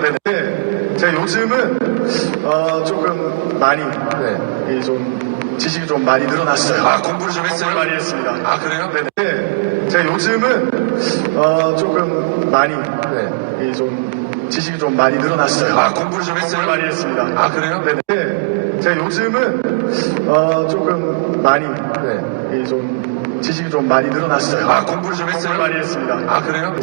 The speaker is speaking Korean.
네네. 제가 요즘은 어, 조금 많이 네. 이좀 지식이 좀 많이 늘어났어요. 아, 공부를 좀 했어요? 공부를 많이 했습니다. 아, 그래요? 네 네. 제가 요즘은 어, 조금 많이 네. 이좀 지식이 좀 많이 늘어났어요. 아, 공부를 좀 했어요? 공부를 많이 했습니다. 아, 그래요? 네 네. 제가 요즘은 어, 조금 많이 네. 이좀 지식이 좀 많이 늘어났어요. 아, 공부를 좀 했어요? 공부를 많이 했습니다. 아, 그래요?